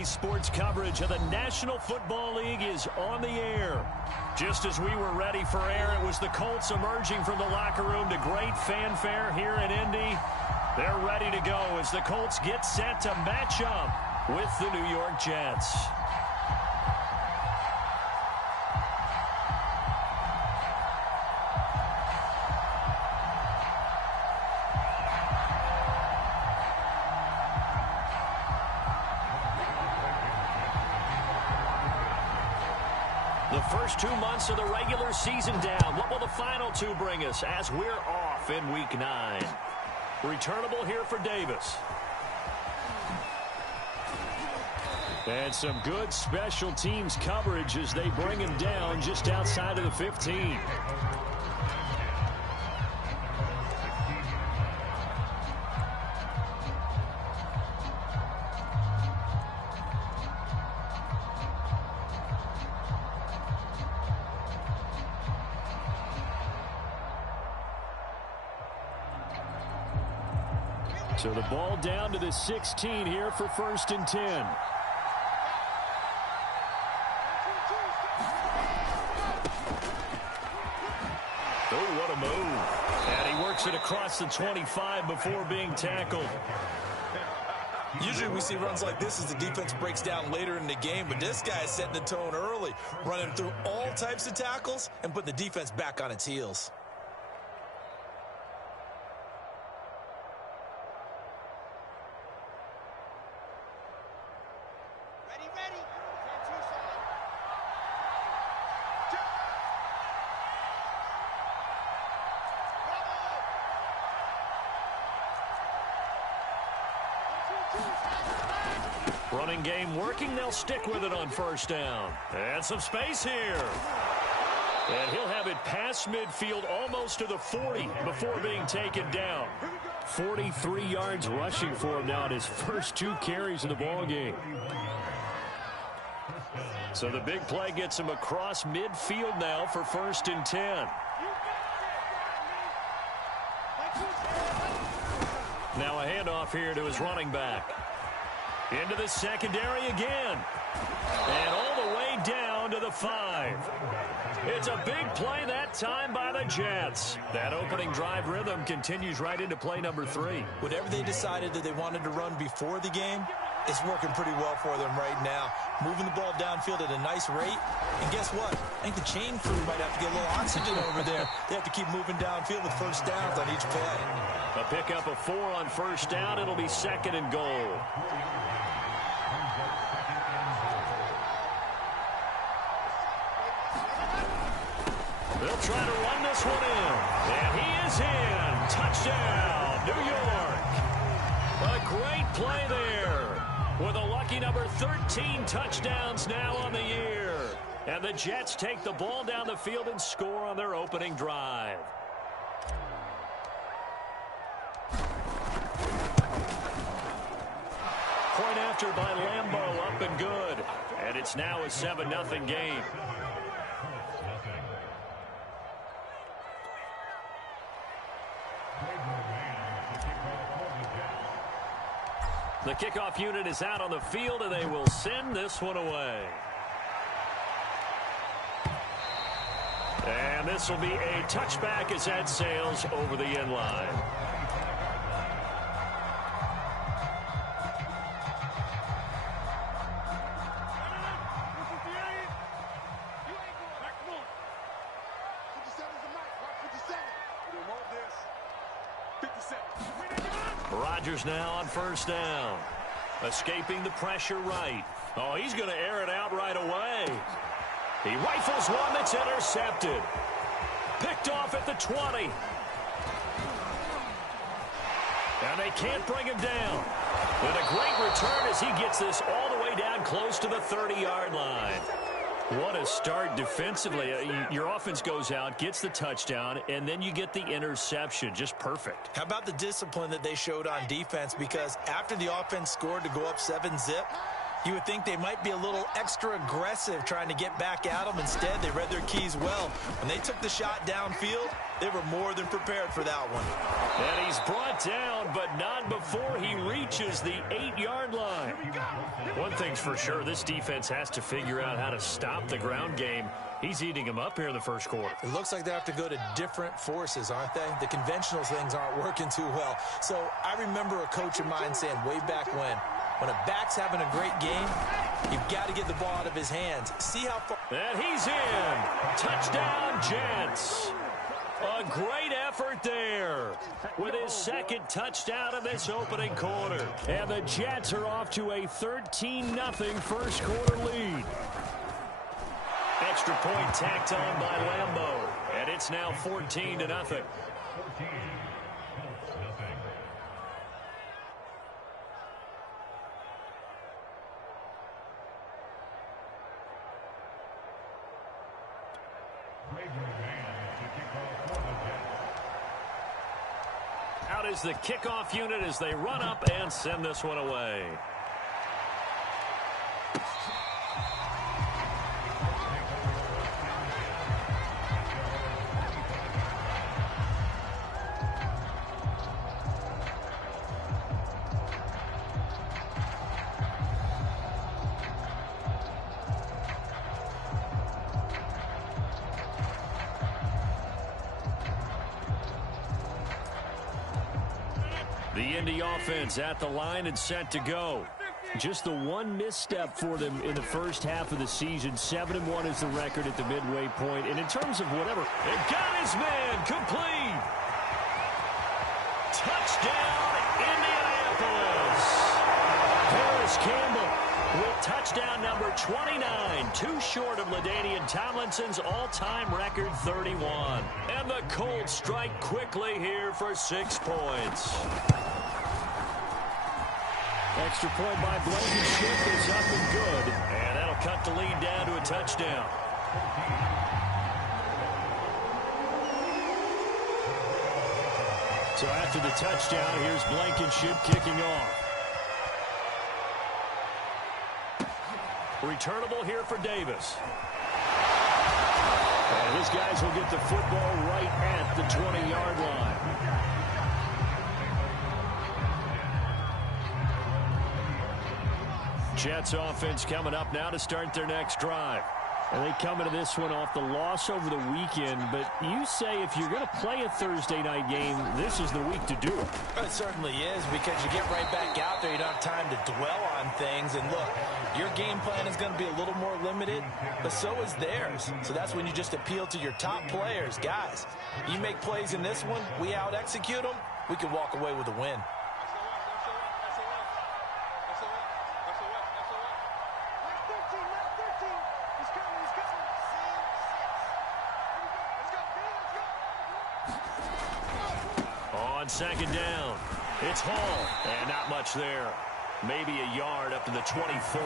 Today's sports coverage of the National Football League is on the air. Just as we were ready for air, it was the Colts emerging from the locker room to great fanfare here in Indy. They're ready to go as the Colts get set to match up with the New York Jets. The first 2 months of the regular season down. What will the final two bring us as we're off in Week 9? Returnable here for Davis. And some good special teams coverage as they bring him down just outside of the 15. So the ball down to the 16 here for 1st and 10. Oh, what a move. And he works it across the 25 before being tackled. Usually we see runs like this as the defense breaks down later in the game, but this guy is setting the tone early, running through all types of tackles and put the defense back on its heels. Running game working. They'll stick with it on 1st down. And some space here. And he'll have it past midfield almost to the 40 before being taken down. 43 yards rushing for him now in his first 2 carries of the ball game. So the big play gets him across midfield now for 1st and 10. Now a handoff here to his running back. Into the secondary again. And all the way down to the 5. It's a big play that time by the Jets. That opening drive rhythm continues right into play number 3. Whatever they decided that they wanted to run before the game, it's working pretty well for them right now. Moving the ball downfield at a nice rate. And guess what? I think the chain crew might have to get a little oxygen over there. They have to keep moving downfield with 1st downs on each play. A pickup of 4 on 1st down. It'll be 2nd and goal. They'll try to run this one in. And he is in. Touchdown, New York. A great play there. With a lucky number 13 touchdowns now on the year. And the Jets take the ball down the field and score on their opening drive. Point after by Lambeau, up and good. And it's now a 7-0 game. The kickoff unit is out on the field, and they will send this one away. And this will be a touchback as that sails over the end line. Rodgers now on 1st down. Escaping the pressure right. Oh, he's going to air it out right away. He rifles one that's intercepted. Picked off at the 20. And they can't bring him down. And a great return as he gets this all the way down close to the 30-yard line. What a start defensively. Your offense goes out, gets the touchdown, and then you get the interception. Just perfect. How about the discipline that they showed on defense? Because after the offense scored to go up 7-zip, you would think they might be a little extra aggressive trying to get back at them. Instead, they read their keys well. When they took the shot downfield, they were more than prepared for that one. And he's brought down, but not before he reaches the 8-yard line. One thing's for sure, this defense has to figure out how to stop the ground game. He's eating them up here in the first quarter. It looks like they have to go to different forces, aren't they? The conventional things aren't working too well. So I remember a coach of mine saying way back when a back's having a great game, you've got to get the ball out of his hands. See how far... And he's in. Touchdown, Jets. A great effort there with his second touchdown of this opening quarter. And the Jets are off to a 13-0 first quarter lead. Extra point tacked on by Lambeau. And it's now 14-0. Out is the kickoff unit as they run up and send this one away. The Indy offense at the line and set to go. Just the one misstep for them in the first half of the season. 7-1 is the record at the midway point. And in terms of whatever, it got his man complete. Touchdown, Indianapolis. Paris Campbell with touchdown number 29, too short of LaDainian Tomlinson's all-time record 31. And the Colts strike quickly here for 6 points. Extra point by Blankenship is up and good. And that'll cut the lead down to a touchdown. So after the touchdown, here's Blankenship kicking off. Returnable here for Davis. And his guys will get the football right at the 20-yard line. Jets offense coming up now to start their next drive. And they come into this one off the loss over the weekend. But you say if you're going to play a Thursday night game, this is the week to do it. It certainly is, because you get right back out there. You don't have time to dwell on things. And look, your game plan is going to be a little more limited, but so is theirs. So that's when you just appeal to your top players. Guys, you make plays in this one, we out-execute them, we can walk away with a win. On second down, it's Hall, and not much there. Maybe a yard up to the 24.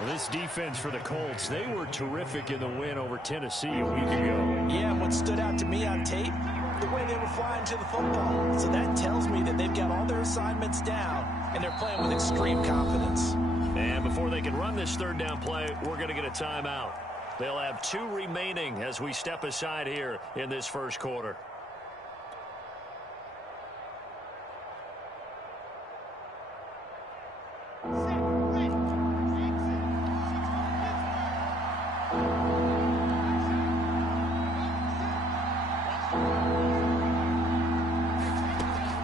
Well, this defense for the Colts, they were terrific in the win over Tennessee a week ago. Yeah, what stood out to me on tape, the way they were flying to the football. So that tells me that they've got all their assignments down, and they're playing with extreme confidence. And before they can run this third down play, we're going to get a timeout. They'll have 2 remaining as we step aside here in this first quarter.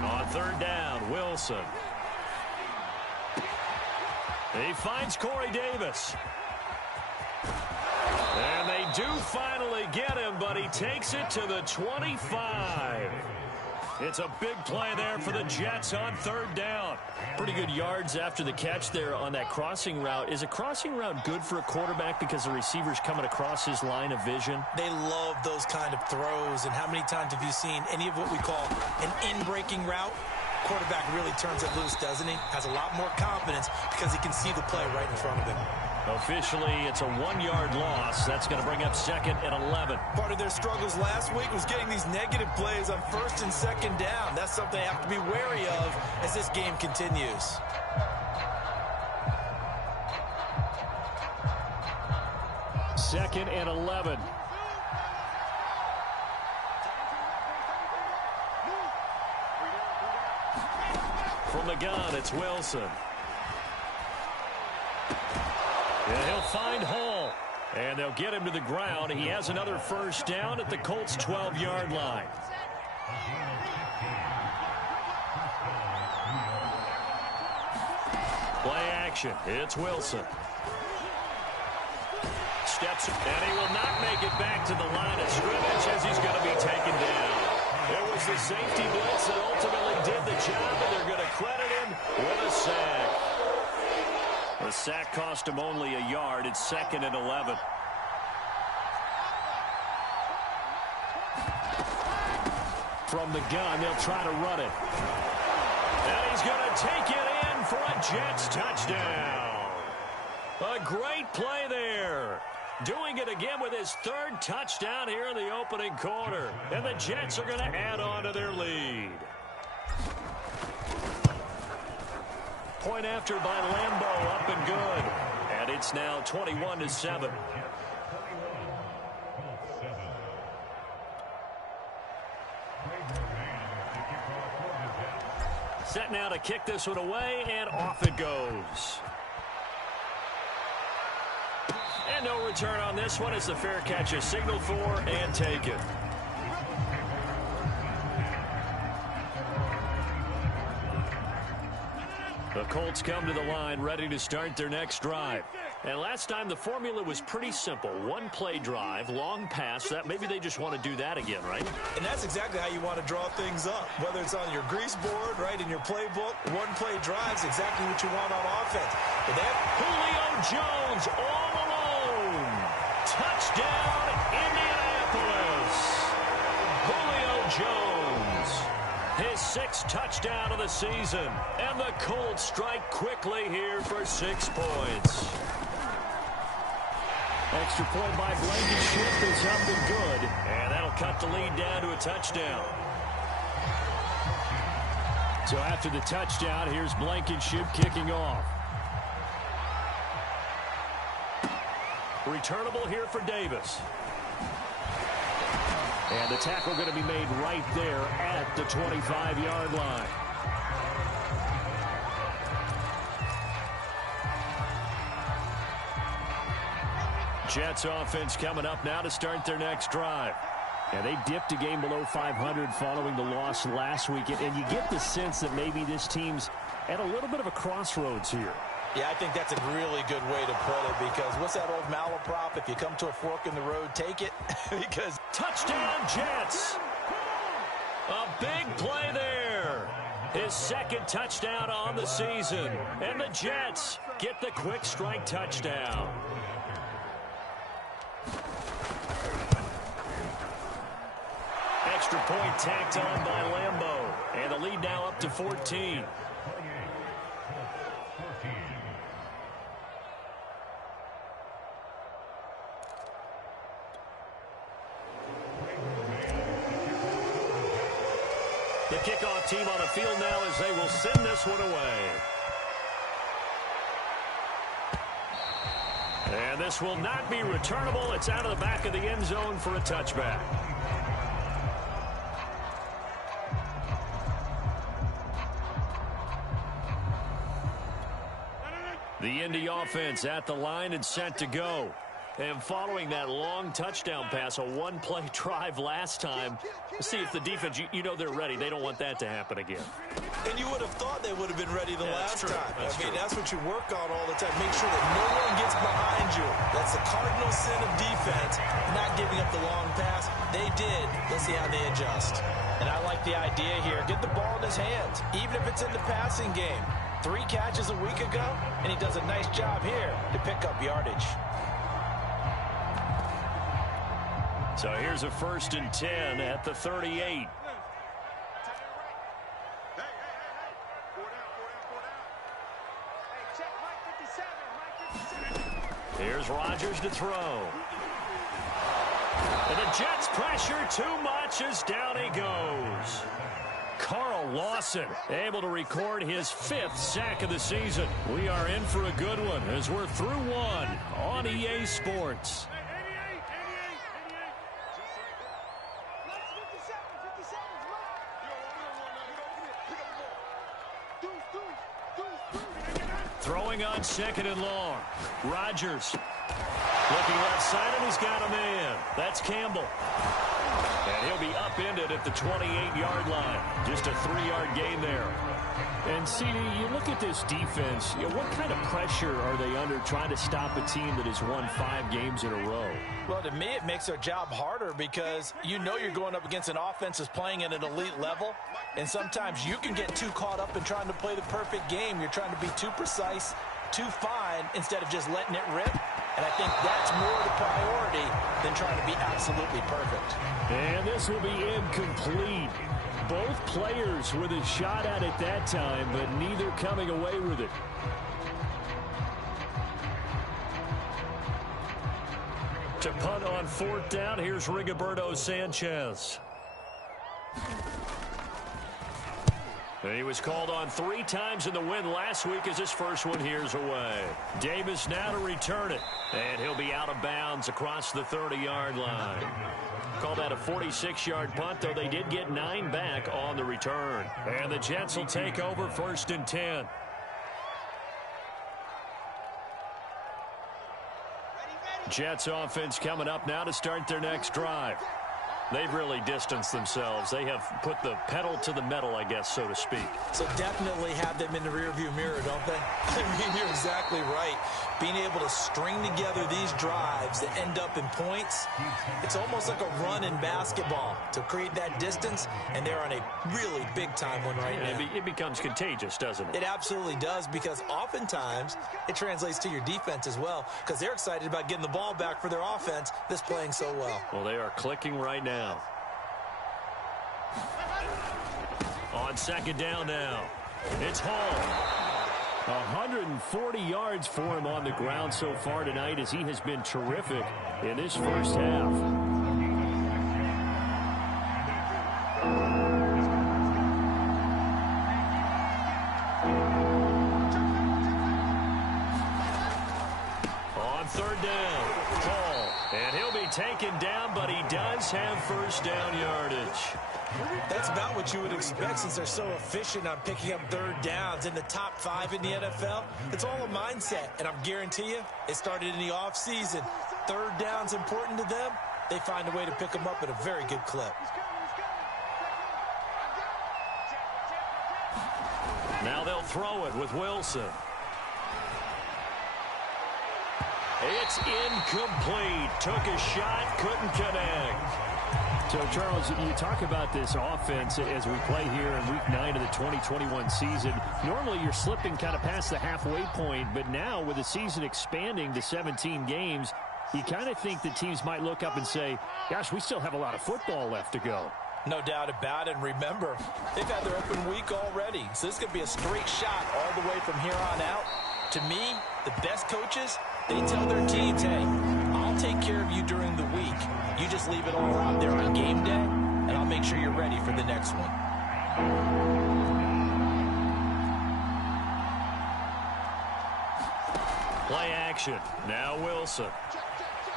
On third down, Wilson. He finds Corey Davis. And they do finally get him, but he takes it to the 25. It's a big play there for the Jets on third down. Pretty good yards after the catch there on that crossing route. Is a crossing route good for a quarterback because the receiver's coming across his line of vision? They love those kind of throws. And how many times have you seen any of what we call an in-breaking route? Quarterback really turns it loose, doesn't he? Has a lot more confidence because he can see the play right in front of him. Officially, it's a 1-yard loss. That's going to bring up second and 11. Part of their struggles last week was getting these negative plays on first and second down. That's something they have to be wary of as this game continues. Second and 11. From the gun, it's Wilson. Yeah, he'll find Hall. And they'll get him to the ground. He has another first down at the Colts' 12-yard line. Play action. It's Wilson. Steps, and he will not make it back to the line of scrimmage as he's going to be taken down. It was the safety blitz that ultimately did the job, and they're going to credit him with a sack. The sack cost him only a yard. It's 2nd and 11. From the gun, they'll try to run it. And he's going to take it in for a Jets touchdown. A great play there. Doing it again with his 3rd touchdown here in the opening quarter. And the Jets are going to add on to their lead. Point after by Lambeau, up and good. And it's now 21-7. Set now to kick this one away, and off it goes. And no return on this one as the fair catch is signaled for and taken. The Colts come to the line ready to start their next drive. And last time the formula was pretty simple. 1-play drive, long pass. That maybe they just want to do that again, right? And that's exactly how you want to draw things up. Whether it's on your grease board, right, in your playbook, 1-play drive is exactly what you want on offense. But then Julio Jones all alone. Touchdown, Indianapolis. Julio Jones. His 6th touchdown of the season. And the Colts strike quickly here for 6 points. Extra point by Blankenship is up and good. And that'll cut the lead down to a touchdown. So after the touchdown, here's Blankenship kicking off. Returnable here for Davis. And the tackle going to be made right there at the 25-yard line. Jets offense coming up now to start their next drive. And they dipped a game below 500 following the loss last week. And you get the sense that maybe this team's at a little bit of a crossroads here. Yeah, I think that's a really good way to put it, because what's that old malaprop? If you come to a fork in the road, take it. Because touchdown, Jets. A big play there. His 2nd touchdown on the season. And the Jets get the quick strike touchdown. Extra point tacked on by Lambeau. And the lead now up to 14. The kickoff team on the field now as they will send this one away. And this will not be returnable. It's out of the back of the end zone for a touchback. The Indy offense at the line and set to go. And following that long touchdown pass, a 1-play drive last time, see if the defense, you know they're ready. They don't want that to happen again. And you would have thought they would have been ready the last time. That's true. That's what you work on all the time. Make sure that no one gets behind you. That's the cardinal sin of defense, not giving up the long pass. They did. Let's see how they adjust. And I like the idea here. Get the ball in his hands, even if it's in the passing game. 3 catches a week ago, and he does a nice job here to pick up yardage. So here's a 1st and 10 at the 38. Here's Rodgers to throw. And the Jets pressure too much as down he goes. Carl Lawson able to record his 5th sack of the season. We are in for a good one as we're through 1 on EA Sports. Throwing on second and long. Rodgers looking left side, and he's got a man. That's Campbell. And he'll be upended at the 28-yard line. Just a 3-yard gain there. And, CD, you look at this defense, what kind of pressure are they under trying to stop a team that has won 5 games in a row? Well, to me, it makes their job harder because you know you're going up against an offense that's playing at an elite level, and sometimes you can get too caught up in trying to play the perfect game. You're trying to be too precise, too fine, instead of just letting it rip. And I think that's more the priority than trying to be absolutely perfect. And this will be incomplete. Both players with a shot at it that time, but neither coming away with it. To punt on 4th down, here's Rigoberto Sanchez. He was called on 3 times in the win last week as his first one here's away. Davis now to return it. And he'll be out of bounds across the 30-yard line. Call that a 46-yard punt, though they did get 9 back on the return. And the Jets will take over 1st and 10. Jets offense coming up now to start their next drive. They've really distanced themselves. They have put the pedal to the metal, I guess, so to speak. So definitely have them in the rearview mirror, don't they? I mean, you're exactly right. Being able to string together these drives that end up in points, it's almost like a run in basketball to create that distance, and they're on a really big-time one right now. It becomes contagious, doesn't it? It absolutely does, because oftentimes it translates to your defense as well, because they're excited about getting the ball back for their offense that's playing so well. Well, they are clicking right now. On 2nd down now, it's Hall. 140 yards for him on the ground so far tonight as he has been terrific in this first half. On 3rd down, Hall. And he'll be taken down, but he does have first down yardage. That's about what you would expect since they're so efficient on picking up 3rd downs in the top 5 in the NFL. It's all a mindset, and I'm guarantee you it started in the offseason. 3rd down's important to them. They find a way to pick them up at a very good clip. Now they'll throw it with Wilson. It's incomplete. Took a shot, couldn't connect. So, Charles, you talk about this offense as we play here in Week 9 of the 2021 season. Normally, you're slipping kind of past the halfway point, but now with the season expanding to 17 games, you kind of think that teams might look up and say, gosh, we still have a lot of football left to go. No doubt about it. And remember, they've had their open week already, so this is going to be a straight shot all the way from here on out. To me, the best coaches, they tell their teams, hey, I'll take care of you during the week. You just leave it all out there on game day, and I'll make sure you're ready for the next one. Play action. Now Wilson.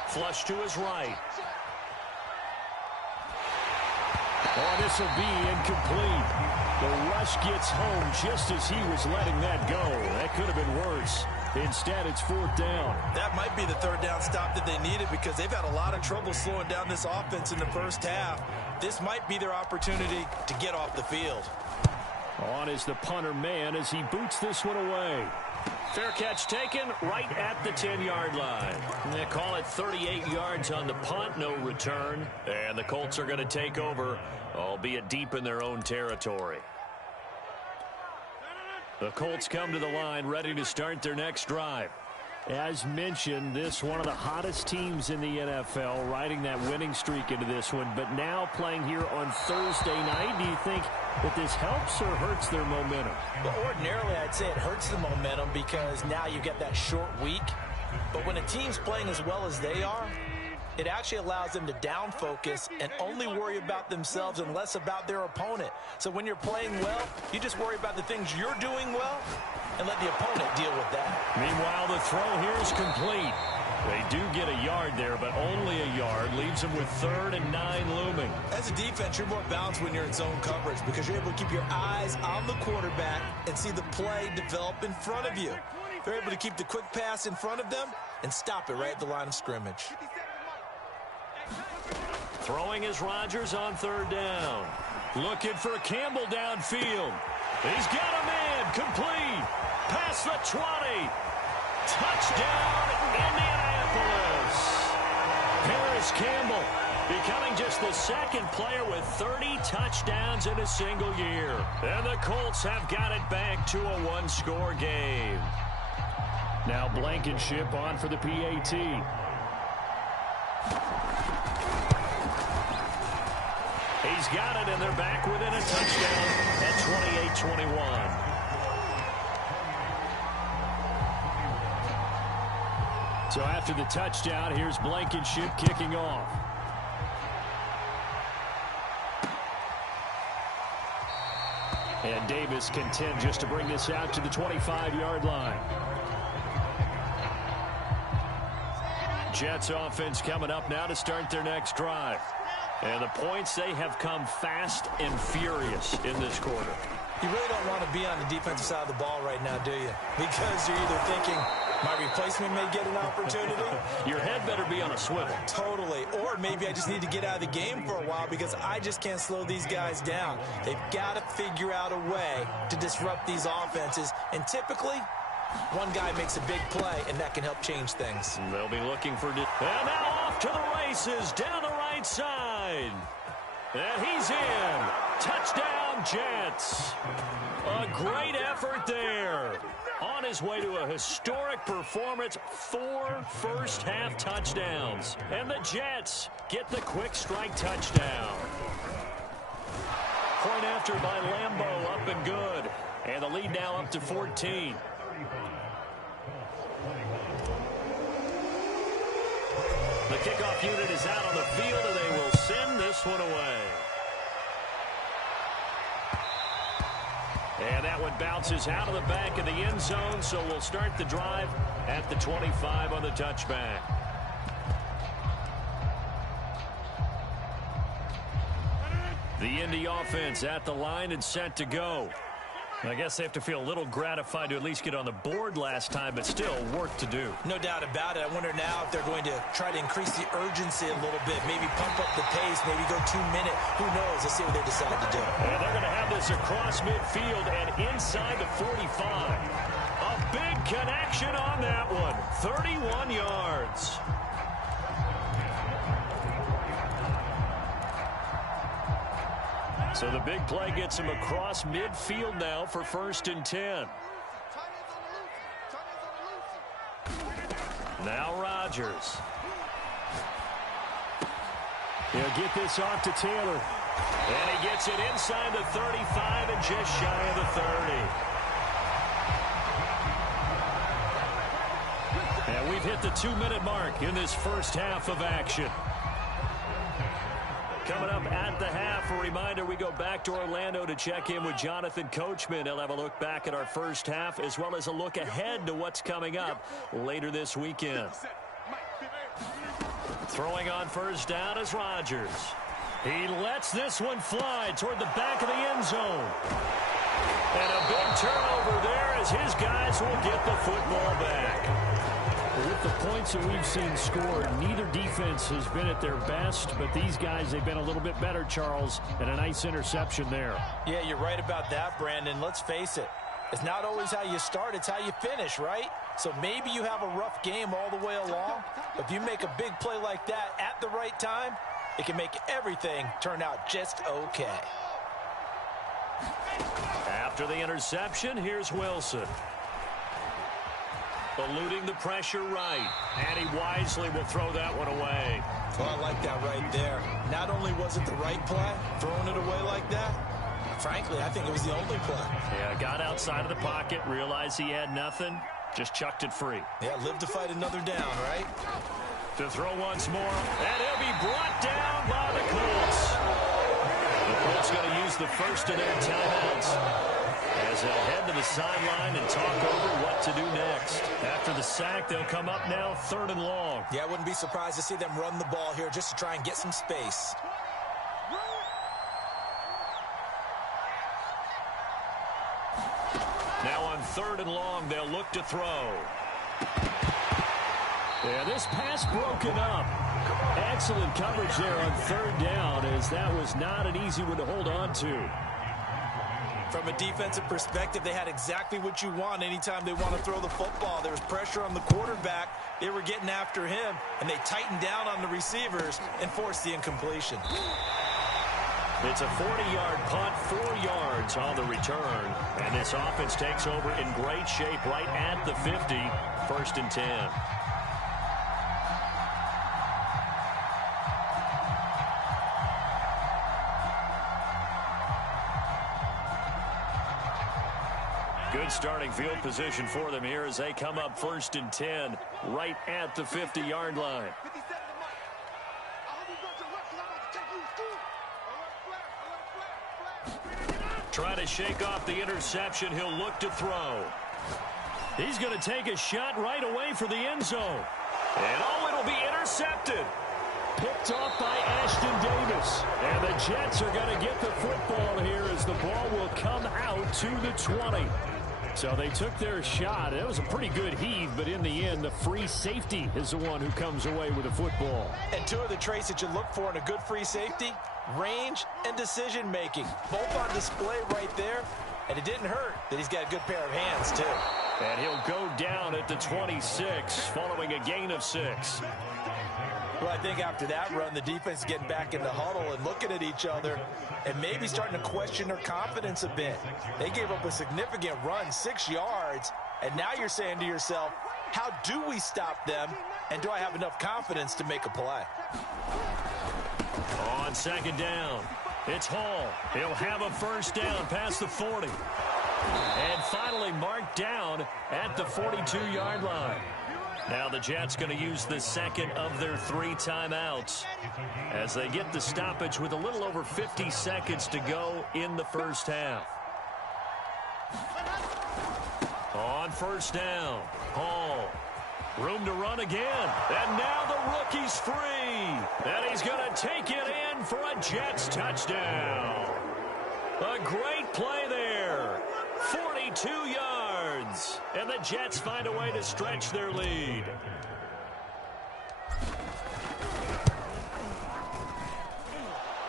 Flush to his right. Oh, this will be incomplete. The rush gets home just as he was letting that go. That could have been worse. Instead, it's 4th down. That might be the 3rd down stop that they needed because they've had a lot of trouble slowing down this offense in the first half. This might be their opportunity to get off the field. On is the punter man as he boots this one away. Fair catch taken right at the 10-yard line. They call it 38 yards on the punt, no return. And the Colts are going to take over, albeit deep in their own territory. The Colts come to the line ready to start their next drive. As mentioned, this one of the hottest teams in the NFL, riding that winning streak into this one, but now playing here on Thursday night. Do you think that this helps or hurts their momentum? Well, ordinarily, I'd say it hurts the momentum because now you get that short week. But when a team's playing as well as they are, it actually allows them to down focus and only worry about themselves and less about their opponent. So when you're playing well, you just worry about the things you're doing well and let the opponent deal with that. Meanwhile, the throw here is complete. They do get a yard there, but only a yard. Leaves them with 3rd and 9 looming. As a defense, you're more balanced when you're in zone coverage because you're able to keep your eyes on the quarterback and see the play develop in front of you. They're able to keep the quick pass in front of them and stop it right at the line of scrimmage. Throwing is Rodgers on third down. Looking for Campbell downfield. He's got a man. Complete. Past the 20. Touchdown, Indianapolis. Paris Campbell becoming just the second player with 30 touchdowns in a single year. And the Colts have got it back to a one-score game. Now Blankenship on for the PAT. He's got it, and they're back within a touchdown at 28-21. So after the touchdown, here's Blankenship kicking off. And Davis content just to bring this out to the 25-yard line. Jets offense coming up now to start their next drive. And the points, they have come fast and furious in this quarter. You really don't want to be on the defensive side of the ball right now, do you? Because you're either thinking, my replacement may get an opportunity. Your head better be on a swivel. Totally. Or maybe I just need to get out of the game for a while because I just can't slow these guys down. They've got to figure out a way to disrupt these offenses. And typically, one guy makes a big play, and that can help change things. They'll be looking for... And now off to the races, down the right side. And he's in. Touchdown, Jets. A great effort there. On his way to a historic performance, 4 first-half touchdowns. And the Jets get the quick strike touchdown. Point after by Lambeau, up and good. And the lead now up to 14. The kickoff unit is out on the field, and they will send this one away. And that one bounces out of the back of the end zone, so we'll start the drive at the 25 on the touchback. The Indy offense at the line and set to go. I guess they have to feel a little gratified to at least get on the board last time, but still work to do. No doubt about it. I wonder now if they're going to try to increase the urgency a little bit, maybe pump up the pace, maybe go 2-minute. Who knows? Let's see what they decide to do. And they're going to have this across midfield and inside the 45. A big connection on that one. 31 yards. So the big play gets him across midfield now for 1st and 10. Now Rodgers. He'll get this off to Taylor. And he gets it inside the 35 and just shy of the 30. And we've hit the 2-minute mark in this first half of action. Coming up at the half, a reminder, we go back to Orlando to check in with Jonathan Coachman. He'll have a look back at our first half as well as a look ahead to what's coming up later this weekend. Throwing on first down is Rodgers. He lets this one fly toward the back of the end zone. And a big turnover there as his guys will get the football back. With the points that we've seen scored, neither defense has been at their best, but these guys, they've been a little bit better, Charles, and a nice interception there. Yeah, you're right about that, Brandon. Let's face it. It's not always how you start, it's how you finish, right? So maybe you have a rough game all the way along, but if you make a big play like that at the right time, it can make everything turn out just okay. After the interception, here's Wilson. Eluding the pressure right. And he wisely will throw that one away. Well, I like that right there. Not only was it the right play, throwing it away like that, frankly, I think it was the only play. Yeah, got outside of the pocket, realized he had nothing, just chucked it free. Yeah, live to fight another down, right? To throw once more, and he'll be brought down by the Colts. The Colts going to use the first of their timeouts as they'll head to the sideline and talk over what to do next. After the sack, they'll come up now 3rd and long. Yeah, I wouldn't be surprised to see them run the ball here just to try and get some space. Now on 3rd and long, they'll look to throw. Yeah, this pass broken up. Excellent coverage there on 3rd down, as that was not an easy one to hold on to. From a defensive perspective, they had exactly what you want anytime they want to throw the football. There was pressure on the quarterback. They were getting after him, and they tightened down on the receivers and forced the incompletion. It's a 40-yard punt, 4 yards on the return. And this offense takes over in great shape right at the 50, 1st and 10. Good starting field position for them here as they come up 1st and 10 right at the 50-yard line. Try to shake off the interception. He'll look to throw. He's going to take a shot right away for the end zone. And it'll be intercepted. Picked off by Ashton Davis. And the Jets are going to get the football here as the ball will come out to the 20. So they took their shot. It was a pretty good heave, but in the end, the free safety is the one who comes away with the football. And 2 of the traits that you look for in a good free safety, range and decision-making. Both on display right there, and it didn't hurt that he's got a good pair of hands, too. And he'll go down at the 26, following a gain of 6. Well, I think after that run, the defense is getting back in the huddle and looking at each other and maybe starting to question their confidence a bit. They gave up a significant run, 6 yards, and now you're saying to yourself, how do we stop them, and do I have enough confidence to make a play? On 2nd down, it's Hall. He'll have a 1st down past the 40. And finally marked down at the 42-yard line. Now the Jets going to use the 2nd of their 3 timeouts as they get the stoppage with a little over 50 seconds to go in the 1st half. On 1st down, Hall. Room to run again. And now the rookie's free. And he's going to take it in for a Jets touchdown. A great play there. 42 yards. And the Jets find a way to stretch their lead.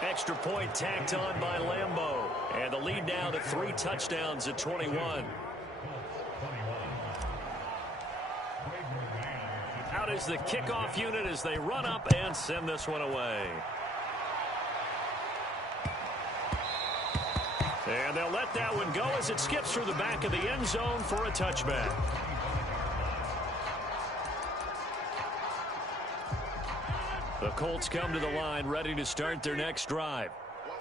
Extra point tacked on by Lambeau. And the lead now to 3 touchdowns at 21. Out is the kickoff unit as they run up and send this one away. And they'll let that one go as it skips through the back of the end zone for a touchback. The Colts come to the line ready to start their next drive.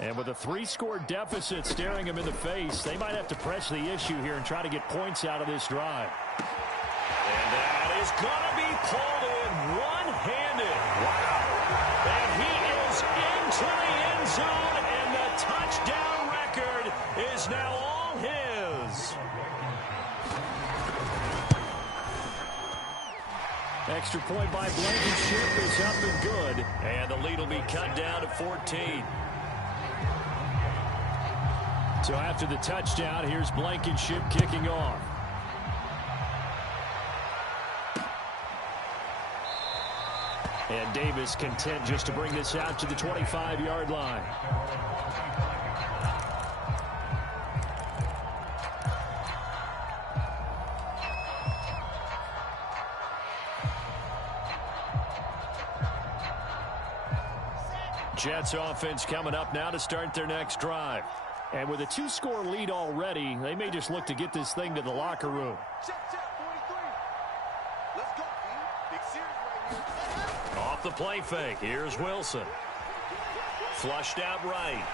And with a 3-score deficit staring them in the face, they might have to press the issue here and try to get points out of this drive. And that is going to be pulled in one-handed. Wow. And he is into the end zone, and the touchdown record is now all his. Extra point by Blankenship is up and good. And the lead will be cut down to 14. So after the touchdown, here's Blankenship kicking off. And Davis content just to bring this out to the 25-yard line. Jets offense coming up now to start their next drive. And with a 2-score lead already, they may just look to get this thing to the locker room. Off the play fake, here's Wilson. Flushed out right.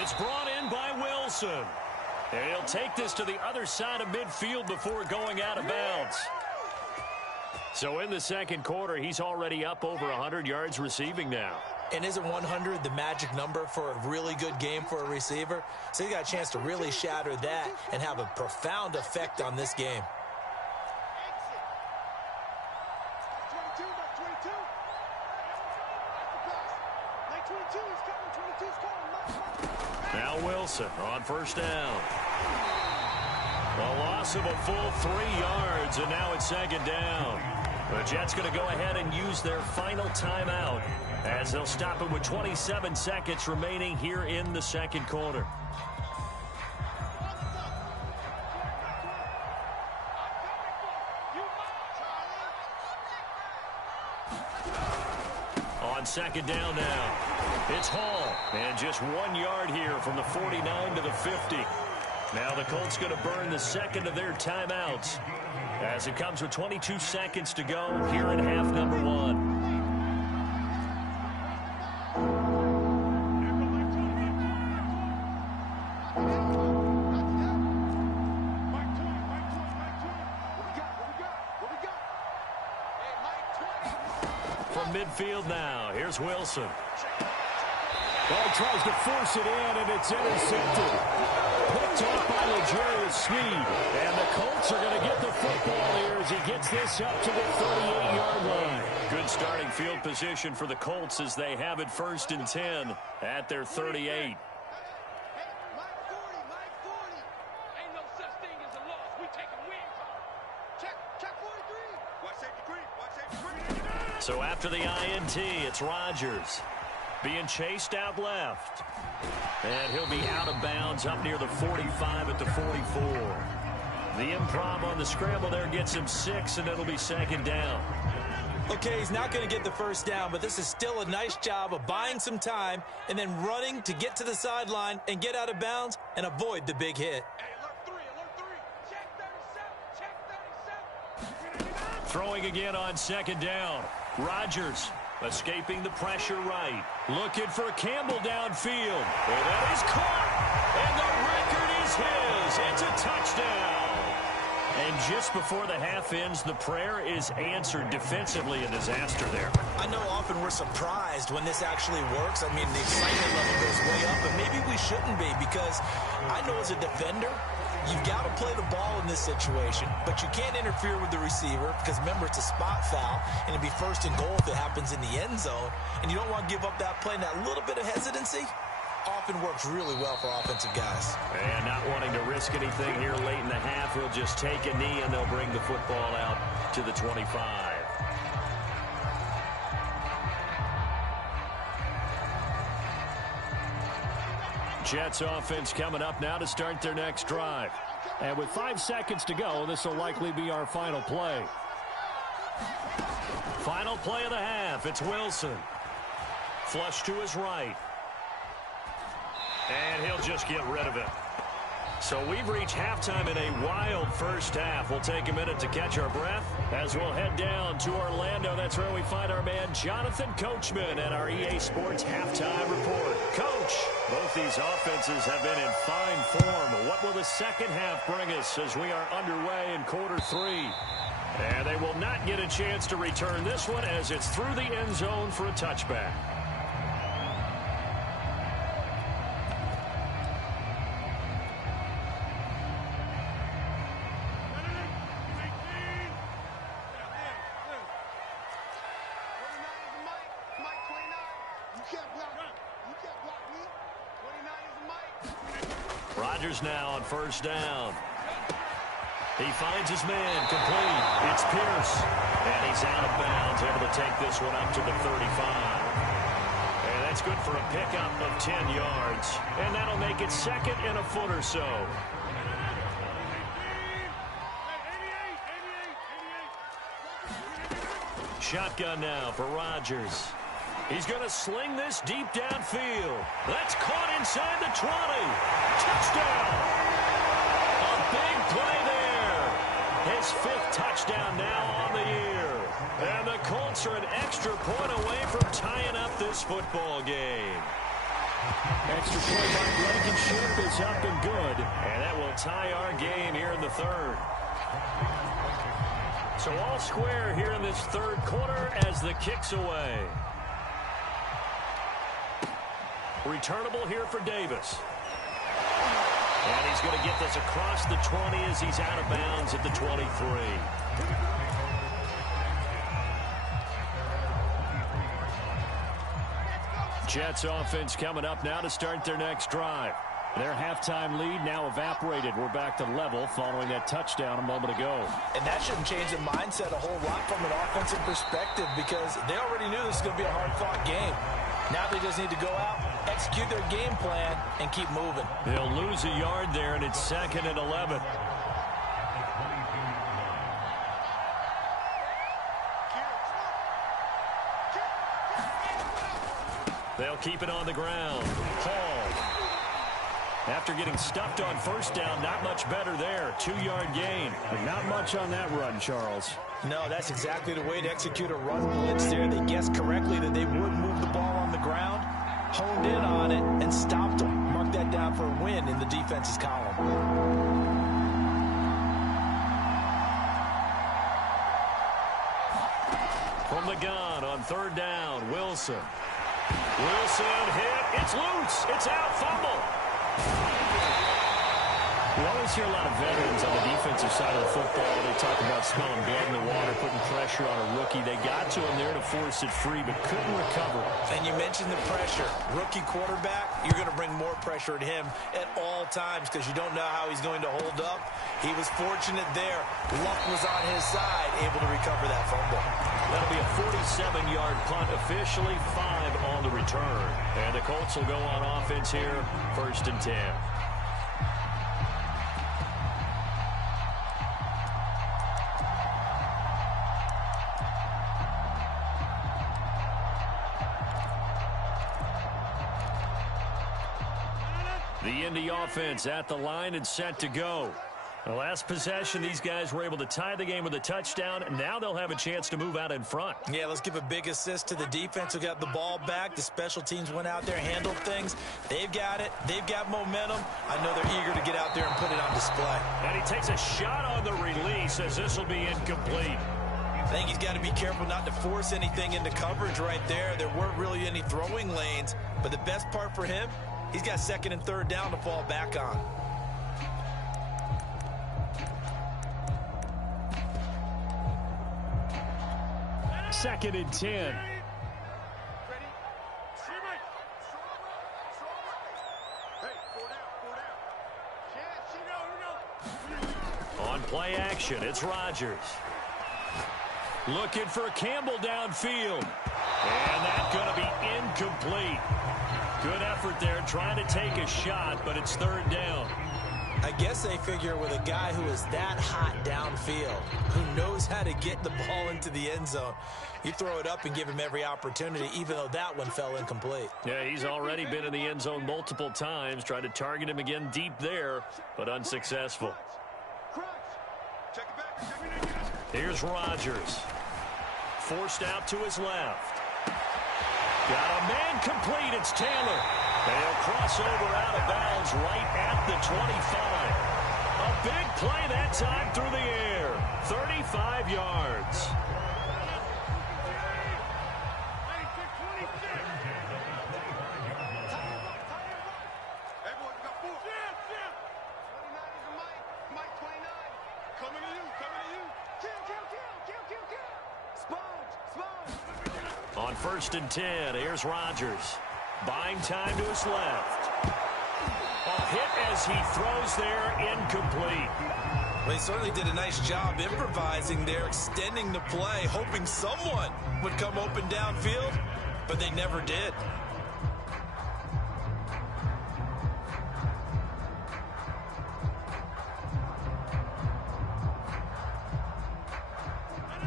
It's brought in by Wilson. And he'll take this to the other side of midfield before going out of bounds. So in the second quarter, he's already up over 100 yards receiving now. And isn't 100 the magic number for a really good game for a receiver? So he got a chance to really shatter that and have a profound effect on this game. Now Wilson on first down. A loss of a full 3 yards, and now it's second down. The Jets going to go ahead and use their final timeout as they'll stop it with 27 seconds remaining here in the second quarter. On second down now, it's Hall, and just 1 yard here from the 49 to the 50. Now the Colts going to burn the second of their timeouts as it comes with 22 seconds to go here in half number 1. From midfield now, here's Wilson. Well, he tries to force it in, and it's intercepted. Picked off by PalmerJr2. And the Colts are going to get the football here as he gets this up to the 38-yard line. Good starting field position for the Colts as they have it 1st and 10 at their 38. So after the INT, it's Rodgers being chased out left. And he'll be out of bounds up near the 45 at the 44. The improv on the scramble there gets him 6, and it'll be second down. Okay, he's not going to get the first down, but this is still a nice job of buying some time and then running to get to the sideline and get out of bounds and avoid the big hit. Throwing again on second down. Rodgers escaping the pressure right. Looking for Campbell downfield. And that is caught. And the record is his. It's a touchdown. And just before the half ends, the prayer is answered defensively. A disaster there. I know often we're surprised when this actually works. I mean, the excitement level goes way up, but maybe we shouldn't be, because I know as a defender, you've got to play the ball in this situation, but you can't interfere with the receiver because, remember, it's a spot foul, and it'd be 1st and goal if it happens in the end zone, and you don't want to give up that play. And that little bit of hesitancy often works really well for offensive guys. And not wanting to risk anything here late in the half, he'll just take a knee, and they'll bring the football out to the 25. Jets offense coming up now to start their next drive. And with 5 seconds to go, this will likely be our final play. Final play of the half. It's Wilson. Flush to his right. And he'll just get rid of it. So we've reached halftime in a wild first half. We'll take a minute to catch our breath as we'll head down to Orlando. That's where we find our man Jonathan Coachman at our EA Sports Halftime Report. Coach, both these offenses have been in fine form. What will the second half bring us as we are underway in quarter 3? And they will not get a chance to return this one as it's through the end zone for a touchback. Rodgers now on first down. He finds his man complete. It's Pierce. And he's out of bounds, able to take this one up to the 35. And that's good for a pickup of 10 yards. And that'll make it second and a foot or so. Shotgun now for Rodgers. He's going to sling this deep downfield. That's caught inside the 20. Touchdown. A big play there. His 5th touchdown now on the year. And the Colts are an extra point away from tying up this football game. Extra point by Blankenship is up and good. And that will tie our game here in the 3rd. So all square here in this 3rd quarter as the kick's away. Returnable here for Davis. And he's going to get this across the 20 as he's out of bounds at the 23. Jets offense coming up now to start their next drive. Their halftime lead now evaporated. We're back to level following that touchdown a moment ago. And that shouldn't change the mindset a whole lot from an offensive perspective because they already knew this was going to be a hard-fought game. Now they just need to go out, execute their game plan, and keep moving. They'll lose a yard there, and it's 2nd and 11. They'll keep it on the ground. Hall. After getting stuffed on first down, not much better there. 2-yard gain. But not much on that run, Charles. No, that's exactly the way to execute a run blitz there. They guessed correctly that they would move the ball on the ground, honed in on it, and stopped them. Mark that down for a win in the defense's column. From the gun on 3rd down, Wilson. Wilson hit. It's loose. It's out. Fumble. We always hear a lot of veterans on the defensive side of the football. They talk about smelling blood in the water, putting pressure on a rookie. They got to him there to force it free, but couldn't recover. And you mentioned the pressure. Rookie quarterback, you're going to bring more pressure at him at all times because you don't know how he's going to hold up. He was fortunate there. Luck was on his side, able to recover that fumble. That'll be a 47-yard punt, officially 5 on the return. And the Colts will go on offense here, 1st and 10. The Indy offense at the line and set to go. The last possession, these guys were able to tie the game with a touchdown. Now they'll have a chance to move out in front. Yeah, let's give a big assist to the defense who got the ball back. The special teams went out there, handled things. They've got it. They've got momentum. I know they're eager to get out there and put it on display. And he takes a shot on the release as this will be incomplete. I think he's got to be careful not to force anything into coverage right there. There weren't really any throwing lanes. But the best part for him, he's got 2nd and 3rd down to fall back on. Second and 10. On play action, it's Rodgers. Looking for Campbell downfield. And that's going to be incomplete. Good effort there, trying to take a shot, but it's 3rd down. I guess they figure with a guy who is that hot downfield, who knows how to get the ball into the end zone, you throw it up and give him every opportunity, even though that one fell incomplete. Yeah, he's already been in the end zone multiple times, tried to target him again deep there, but unsuccessful. Here's Rodgers. Forced out to his left. Got a man complete. It's Taylor. They'll cross over out of bounds right at the 25. A big play that time through the air. 35 yards. On 1st and 10, here's Rodgers. Buying time to his left. A hit as he throws there, incomplete. Well, he certainly did a nice job improvising there, extending the play, hoping someone would come open downfield, but they never did.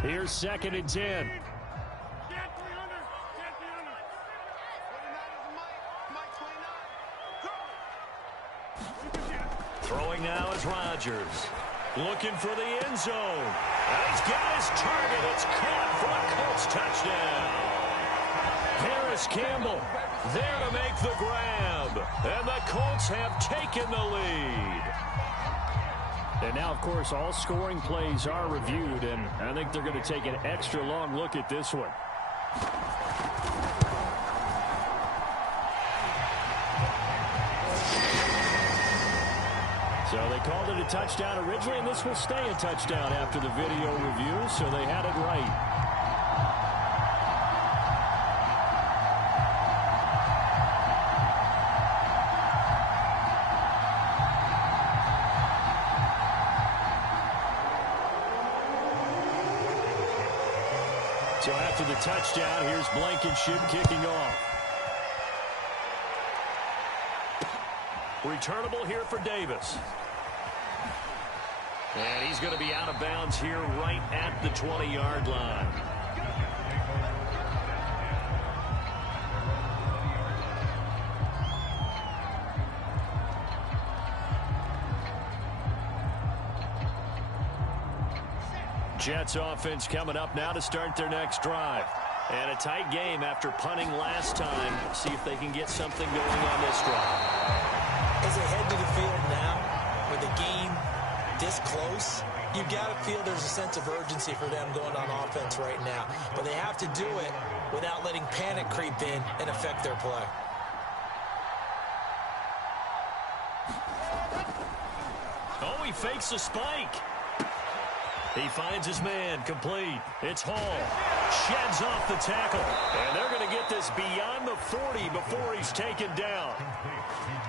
Here's 2nd and 10. Throwing now is Rodgers. Looking for the end zone. And he's got his target. It's caught for a Colts touchdown. Harris Campbell there to make the grab. And the Colts have taken the lead. And now, of course, all scoring plays are reviewed, and I think they're going to take an extra long look at this one. So they called it a touchdown originally, and this will stay a touchdown after the video review, so they had it right. So after the touchdown, here's Blankenship kicking off. Returnable here for Davis. And he's going to be out of bounds here right at the 20-yard line. Jets offense coming up now to start their next drive. And a tight game after punting last time. See if they can get something going on this drive. As they head to the field now, with the game this close, you've got to feel there's a sense of urgency for them going on offense right now. But they have to do it without letting panic creep in and affect their play. Oh, he fakes the spike. He finds his man, complete. It's Hall. Sheds off the tackle. And they're going to get this beyond the 40 before he's taken down.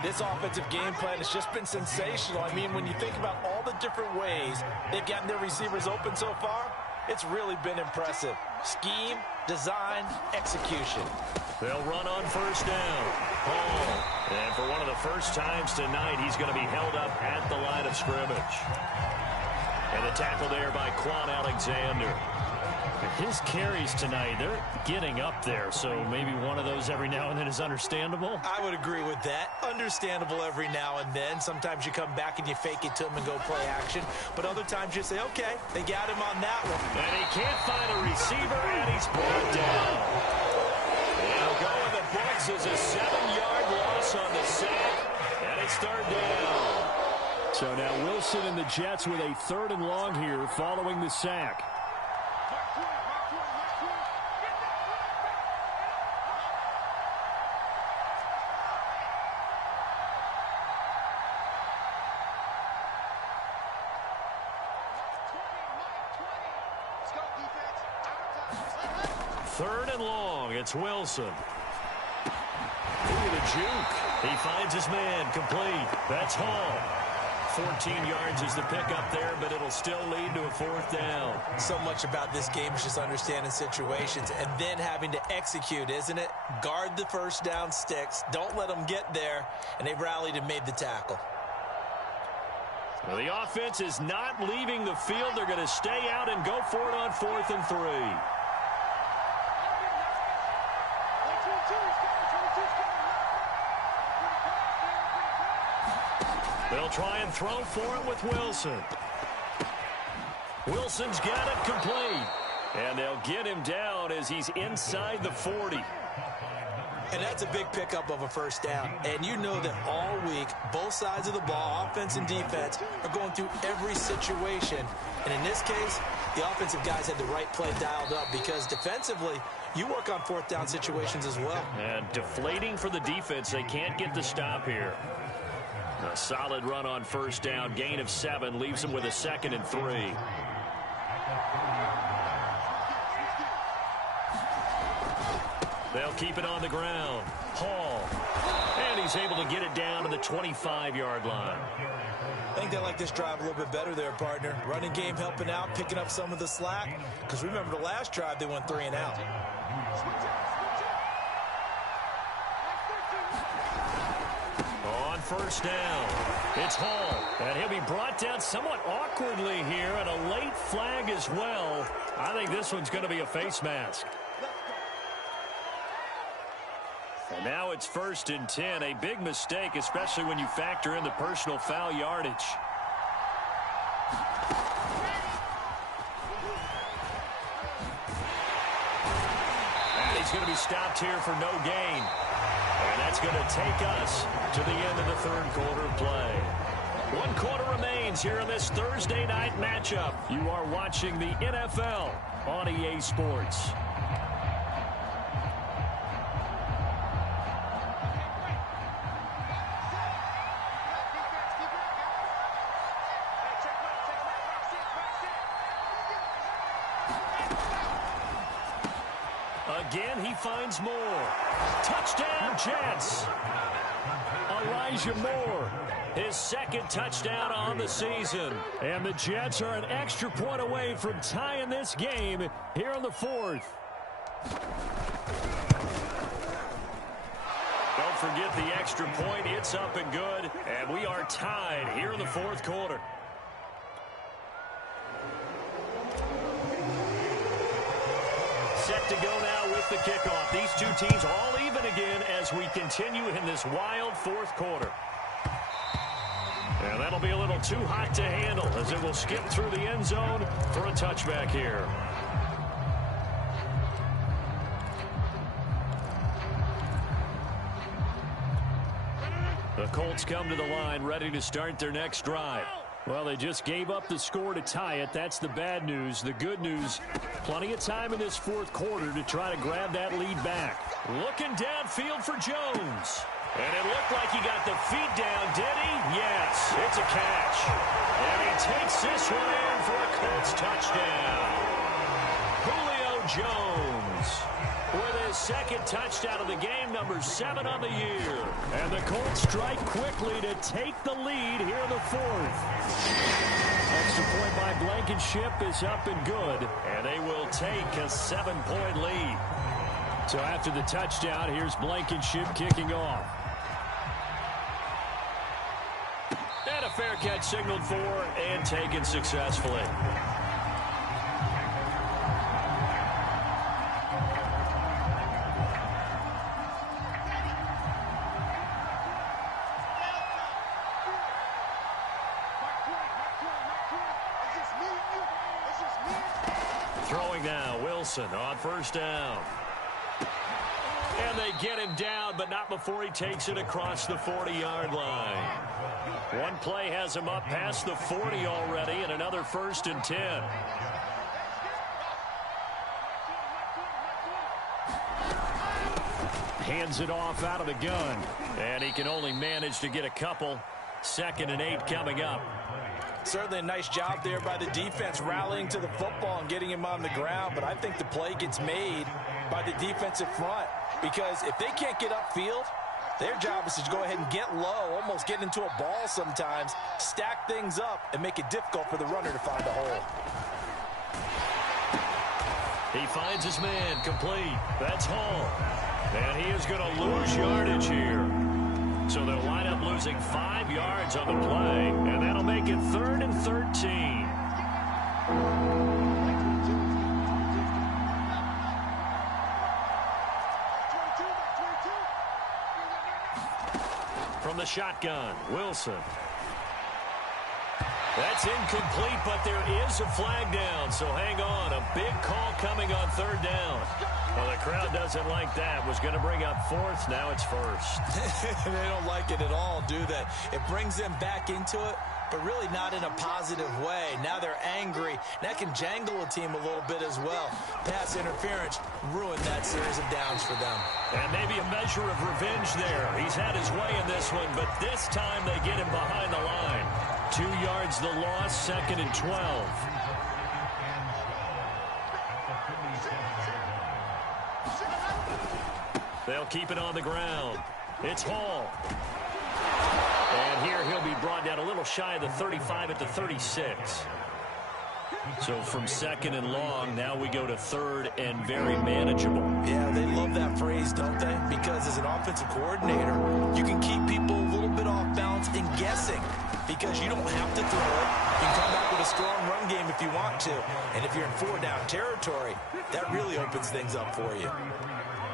This offensive game plan has just been sensational. I mean, when you think about all the different ways they've gotten their receivers open so far, it's really been impressive. Scheme, design, execution. They'll run on first down. Hall. And for one of the first times tonight, he's going to be held up at the line of scrimmage. And the tackle there by Quan Alexander. His carries tonight, they're getting up there, so maybe one of those every now and then is understandable. I would agree with that. Understandable every now and then. Sometimes you come back and you fake it to him and go play action. But other times you say, okay, they got him on that one. And he can't find a receiver, and he's brought down. It'll go in the books as a 7-yard loss on the sack, and it's third down. So now Wilson and the Jets with a 3rd and long here following the sack. Third and long, it's Wilson. Look at the juke. He finds his man, complete. That's Hall. 14 yards is the pickup there, but it'll still lead to a 4th down. So much about this game is just understanding situations and then having to execute, isn't it? Guard the first down sticks. Don't let them get there. And they've rallied and made the tackle. Well, the offense is not leaving the field. They're going to stay out and go for it on 4th and 3. They'll try and throw for it with Wilson. Wilson's got it complete. And they'll get him down as he's inside the 40. And that's a big pickup of a first down. And you know that all week, both sides of the ball, offense and defense, are going through every situation. And in this case, the offensive guys had the right play dialed up because defensively, you work on 4th down situations as well. And deflating for the defense. They can't get the stop here. A solid run on first down. Gain of 7 leaves them with a 2nd and 3. They'll keep it on the ground. Hall. And he's able to get it down to the 25-yard line. I think they like this drive a little bit better there, partner. Running game helping out, picking up some of the slack. Because remember the last drive, they went 3 and out. On first down, it's Hall. And he'll be brought down somewhat awkwardly here, and a late flag as well. I think this one's going to be a face mask. And now it's 1st and 10. A big mistake, especially when you factor in the personal foul yardage. And he's going to be stopped here for no gain. And that's going to take us to the end of the 3rd quarter of play. 1 quarter remains here in this Thursday night matchup. You are watching the NFL on EA Sports. Again, he finds Moore. Touchdown, Jets. Elijah Moore, his 2nd touchdown on the season. And the Jets are an extra point away from tying this game here in the 4th. Don't forget the extra point. It's up and good. And we are tied here in the fourth quarter. Set to go now with the kickoff. These two teams all even again as we continue in this wild fourth quarter. And that'll be a little too hot to handle as it will skip through the end zone for a touchback here. The Colts come to the line ready to start their next drive. Well, they just gave up the score to tie it. That's the bad news. The good news, plenty of time in this fourth quarter to try to grab that lead back. Looking downfield for Jones. And it looked like he got the feet down, did he? Yes, it's a catch. And he takes this one in for a Colts touchdown. Julio Jones with his second touchdown of the game, number 7 on the year. And the Colts strike quickly to take the lead here in the fourth. Extra point by Blankenship is up and good. And they will take a 7-point lead. So after the touchdown, here's Blankenship kicking off. And a fair catch signaled for and taken successfully. Throwing now, Wilson on first down. And they get him down, but not before he takes it across the 40-yard line. One play has him up past the 40 already, and another 1st and 10. Hands it off out of the gun. And he can only manage to get a couple. 2nd and 8 coming up. Certainly a nice job there by the defense rallying to the football and getting him on the ground, but I think the play gets made by the defensive front because if they can't get upfield, their job is to go ahead and get low, almost get into a ball sometimes, stack things up, and make it difficult for the runner to find a hole. He finds his man complete. That's Hall. And he is going to lose yardage here. So they'll wind up losing 5 yards on the play, and that'll make it 3rd and 13. From the shotgun, Wilson. That's incomplete, but there is a flag down, so hang on. A big call coming on 3rd down. Well, the crowd doesn't like that. Was going to bring up 4th. Now it's 1st. They don't like it at all, do they? It brings them back into it, but really not in a positive way. Now they're angry. That can jangle a team a little bit as well. Pass interference ruined that series of downs for them. And maybe a measure of revenge there. He's had his way in this one, but this time they get him behind the line. 2 yards the loss, 2nd and 12. They'll keep it on the ground. It's Hall. And here he'll be brought down a little shy of the 35 at the 36. So from 2nd and long, now we go to 3rd and very manageable. Yeah, they love that phrase, don't they? Because as an offensive coordinator, you can keep people a little bit off balance and guessing because you don't have to throw it. You can come back with a strong run game if you want to. And if you're in 4-down territory, that really opens things up for you.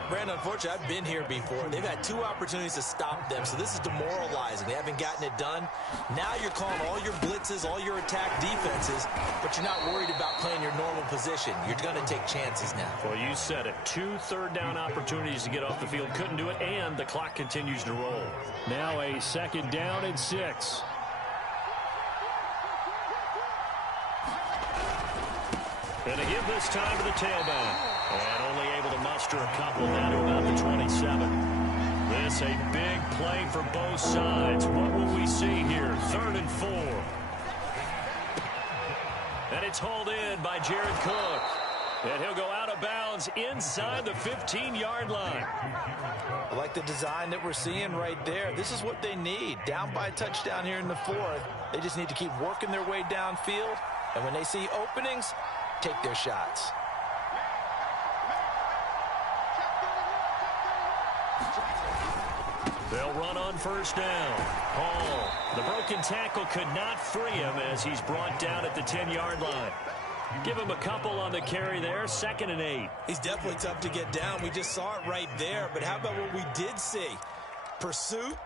Brandon, unfortunately, I've been here before. They've had 2 opportunities to stop them, so this is demoralizing. They haven't gotten it done. Now you're calling all your blitzes, all your attack defenses, but you're not worried about playing your normal position. You're going to take chances now. Well, you said it. 2 third-down opportunities to get off the field. Couldn't do it, and the clock continues to roll. Now a 2nd down and 6. And to give this time to the tailback. And only able to muster a couple down to about the 27. This a big play for both sides. What will we see here? 3rd and 4. And it's hauled in by Jared Cook. And he'll go out of bounds inside the 15-yard line. I like the design that we're seeing right there. This is what they need. Down by a touchdown here in the 4th. They just need to keep working their way downfield. And when they see openings, take their shots. They'll run on first down. Hall. The broken tackle could not free him as he's brought down at the 10-yard line. Give him a couple on the carry there. 2nd and 8. He's definitely tough to get down. We just saw it right there. But how about what we did see? Pursuit,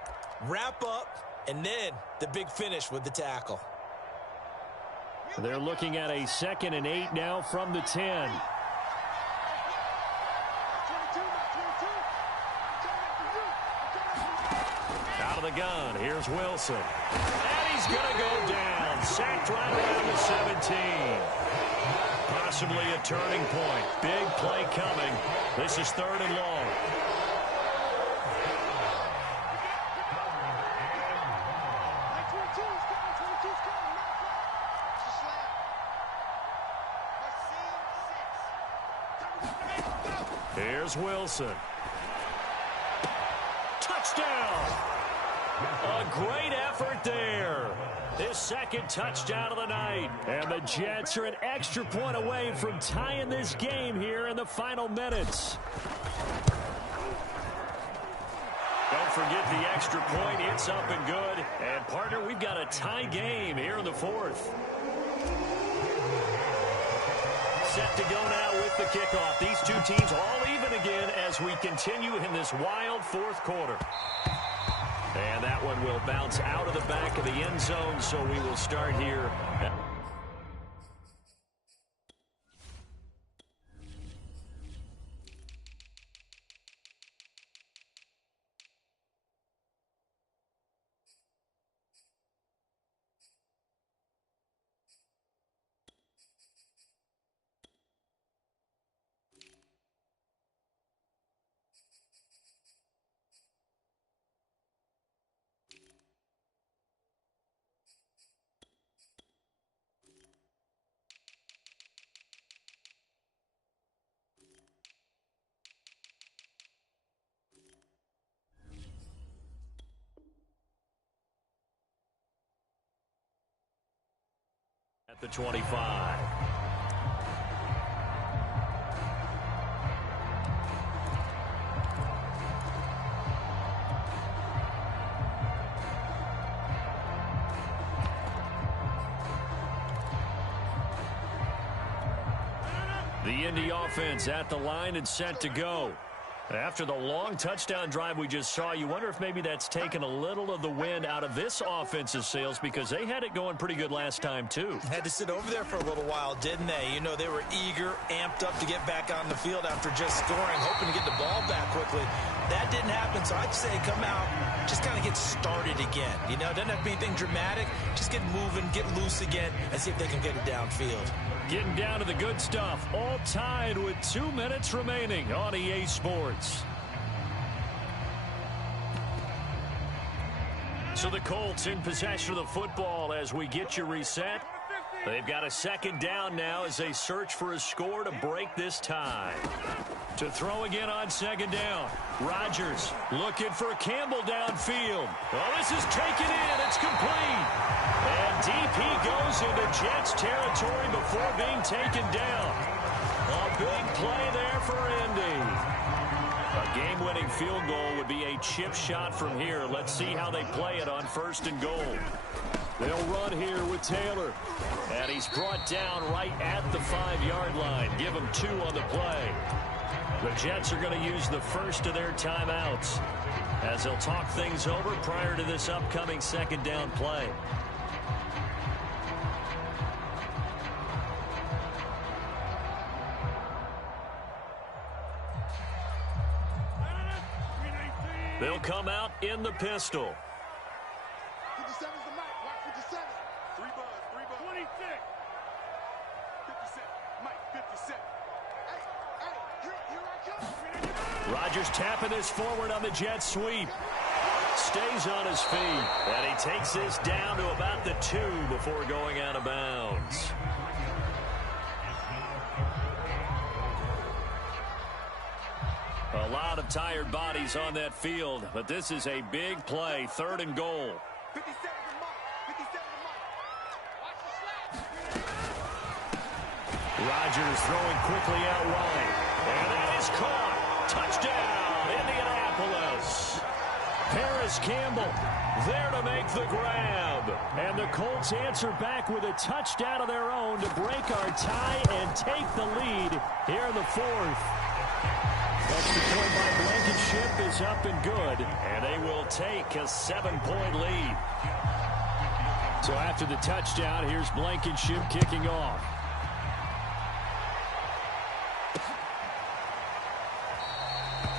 wrap up, and then the big finish with the tackle. They're looking at a 2nd and 8 now from the 10. Out of the gun. Here's Wilson. And he's going to go down. Sacked right around the 17. Possibly a turning point. Big play coming. This is 3rd and long. Here's Wilson. Touchdown! A great effort there. His 2nd touchdown of the night. And the Jets are an extra point away from tying this game here in the final minutes. Don't forget the extra point. It's up and good. And, partner, we've got a tie game here in the 4th. Set to go now with the kickoff. These two teams all even again as we continue in this wild 4th quarter. And that one will bounce out of the back of the end zone, so we will start here. At the 25. The Indy offense at the line and set to go. After the long touchdown drive we just saw, you wonder if maybe that's taken a little of the wind out of this offense's sails because they had it going pretty good last time, too. Had to sit over there for a little while, didn't they? You know, they were eager, amped up to get back on the field after just scoring, hoping to get the ball back quickly. That didn't happen, so I'd say come out, just kind of get started again. You know, it doesn't have to be anything dramatic. Just get moving, get loose again, and see if they can get it downfield. Getting down to the good stuff. All tied with 2 minutes remaining on EA Sports. So the Colts in possession of the football as we get you reset. They've got a 2nd down now as they search for a score to break this tie. To throw again on 2nd down. Rodgers looking for Campbell downfield. Oh, this is taken in. It's complete. And DP goes into Jets territory before being taken down. A big play there for Indy. A game-winning field goal would be a chip shot from here. Let's see how they play it on 1st and goal. They'll run here with Taylor. And he's brought down right at the 5-yard line. Give him 2 on the play. The Jets are going to use the first of their timeouts as they'll talk things over prior to this upcoming 2nd down play. They'll come out in the pistol. 57's the mic. Watch 57. 3 buzz. 26. 57. Mike, 57. Here I come. Rodgers tapping this forward on the jet sweep. Stays on his feet. And he takes this down to about the 2 before going out of bounds. A lot of tired bodies on that field, but this is a big play. 3rd and goal. 57's the mic. 57's the mic. Watch the slap. Rodgers throwing quickly out wide. And that is caught. Touchdown, Indianapolis. Paris Campbell there to make the grab. And the Colts answer back with a touchdown of their own to break our tie and take the lead here in the fourth. Extra point by Blankenship is up and good. And they will take a 7-point lead. So after the touchdown, here's Blankenship kicking off.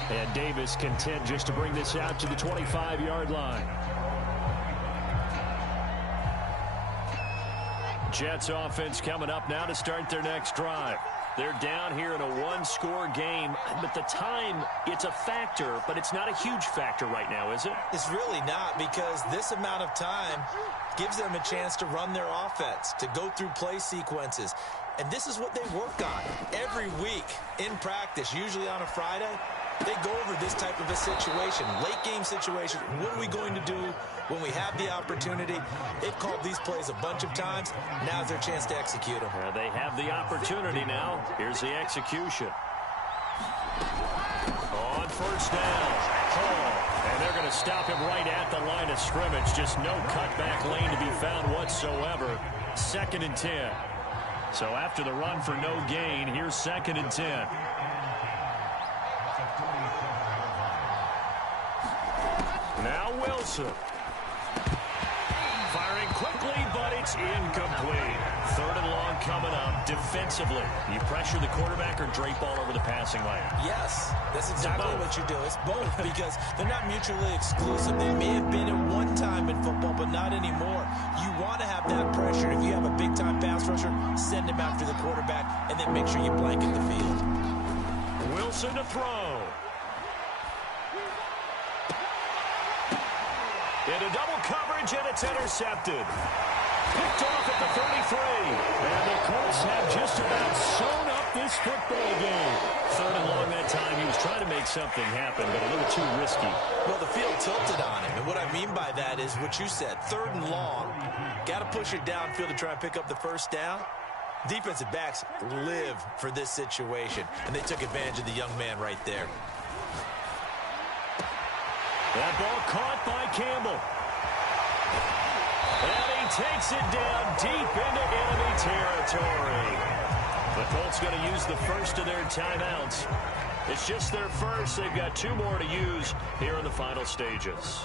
And Davis content just to bring this out to the 25-yard line. Jets offense coming up now to start their next drive. They're down here in a one-score game, but the time, it's a factor, but it's not a huge factor right now, is it? It's really not, because this amount of time gives them a chance to run their offense, to go through play sequences. And this is what they work on every week in practice, usually on a Friday. They go over this type of a situation, late game situation. What are we going to do when we have the opportunity? They've called these plays a bunch of times. Now's their chance to execute them. They have the opportunity now. Here's the execution. On first down. And they're going to stop him right at the line of scrimmage. Just no cutback lane to be found whatsoever. 2nd and 10. So after the run for no gain, here's 2nd and 10. Now Wilson. Firing quickly, but it's incomplete. 3rd and long coming up defensively. You pressure the quarterback or drape all over the passing lane? Yes, that's exactly what you do. It's both, because they're not mutually exclusive. They may have been at one time in football, but not anymore. You want to have that pressure. If you have a big-time pass rusher, send him after the quarterback, and then make sure you blanket the field. Wilson to throw. Into double coverage, and it's intercepted. Picked off at the 33. And the Colts have just about sewn up this football game. 3rd and long that time. He was trying to make something happen, but a little too risky. Well, the field tilted on him, and what I mean by that is what you said. 3rd and long. Got to push it downfield to try and pick up the first down. Defensive backs live for this situation, and they took advantage of the young man right there. That ball caught by Campbell. And he takes it down deep into enemy territory. The Colts going to use the first of their timeouts. It's just their first. They've got 2 more to use here in the final stages.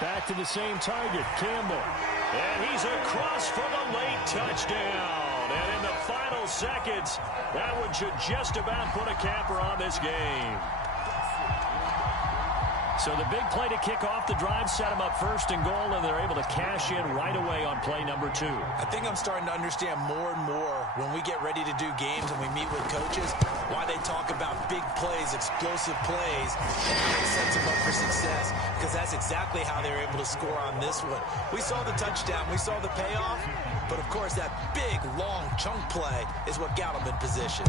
Back to the same target, Campbell. And he's across for the late touchdown. And in the final seconds, that one should just about put a capper on this game. So the big play to kick off the drive set them up 1st and goal, and they're able to cash in right away on play number 2. I think I'm starting to understand more and more when we get ready to do games and we meet with coaches why they talk about big plays, explosive plays, and how it sets them up for success, because that's exactly how they were able to score on this one. We saw the touchdown, we saw the payoff, but of course that big, long chunk play is what got them in position.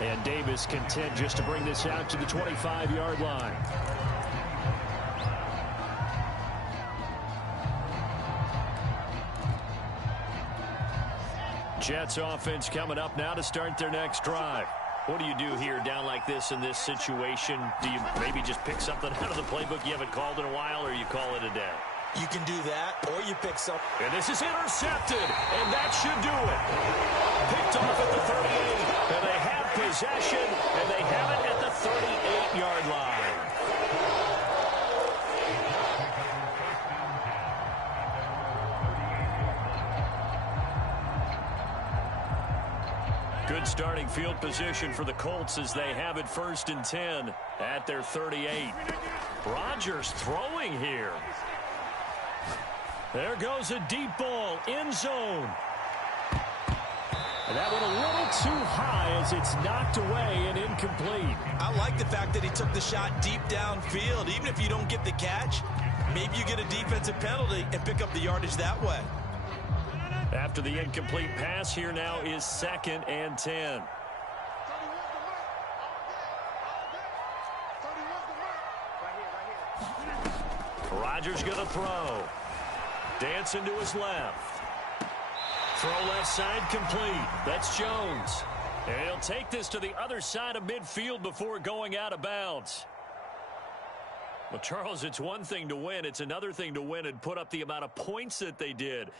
And Davis content just to bring this out to the 25-yard line. Jets offense coming up now to start their next drive. What do you do here down like this in this situation? Do you maybe just pick something out of the playbook you haven't called in a while, or you call it a day? You can do that, or you pick something. And this is intercepted, and that should do it. Picked off at the 38, and they have possession, and they have it at the 38-yard line. Good starting field position for the Colts as they have it 1st and 10 at their 38. Rodgers throwing here. There goes a deep ball, end zone. And that one a little too high as it's knocked away and incomplete. I like the fact that he took the shot deep downfield. Even if you don't get the catch, maybe you get a defensive penalty and pick up the yardage that way. After the incomplete pass, here now is 2nd and 10. Rodgers going to throw. Dancing to his left. Throw left side complete. That's Jones. And he'll take this to the other side of midfield before going out of bounds. Well, Charles, it's one thing to win. It's another thing to win and put up the amount of points that they did.